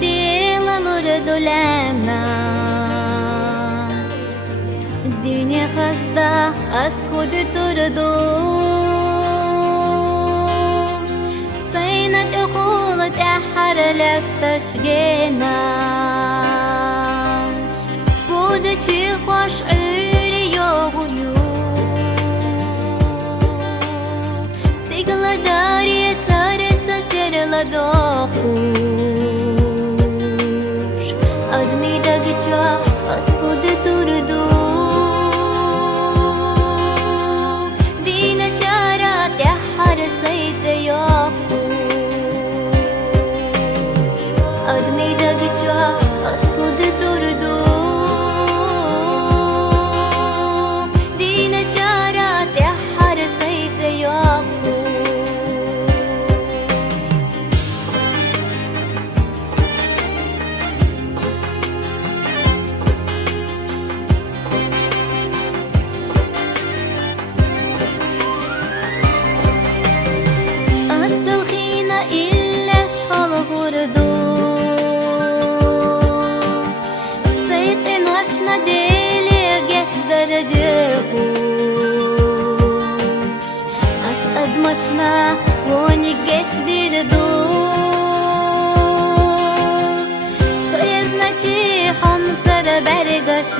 ديلالور دولمناش دنيا خسته از خود تردو سينك قولت احر لستش جناش بود چی خوش عیری یا غیو استقلا داری تارت سر لداقوش ادمی دگچا از خود تردو دین چارات احر سيد ياقو ادمی دگچا از خود تردو دین چارات احر سيد ياقو Maşna woni geçdirdu Soyeznaci hamsar bergaşlıqus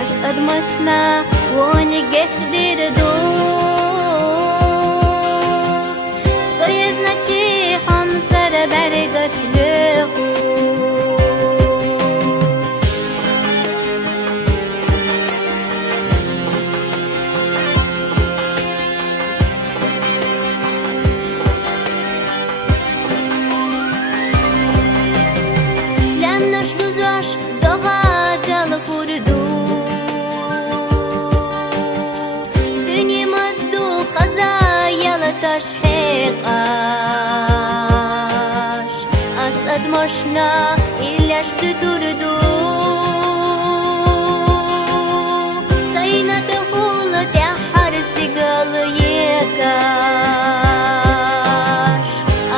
Asad maşna woni geçdirdu Soyeznaci hamsar bergaşlıqus تشحيقاش أسعد مشنا إلاش تدردو سينا تقولت يا حارس تقال يكاش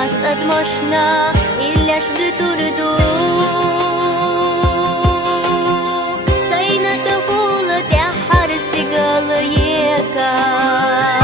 أسعد مشنا إلاش تدردو سينا تقولت يا حارس تقال يكاش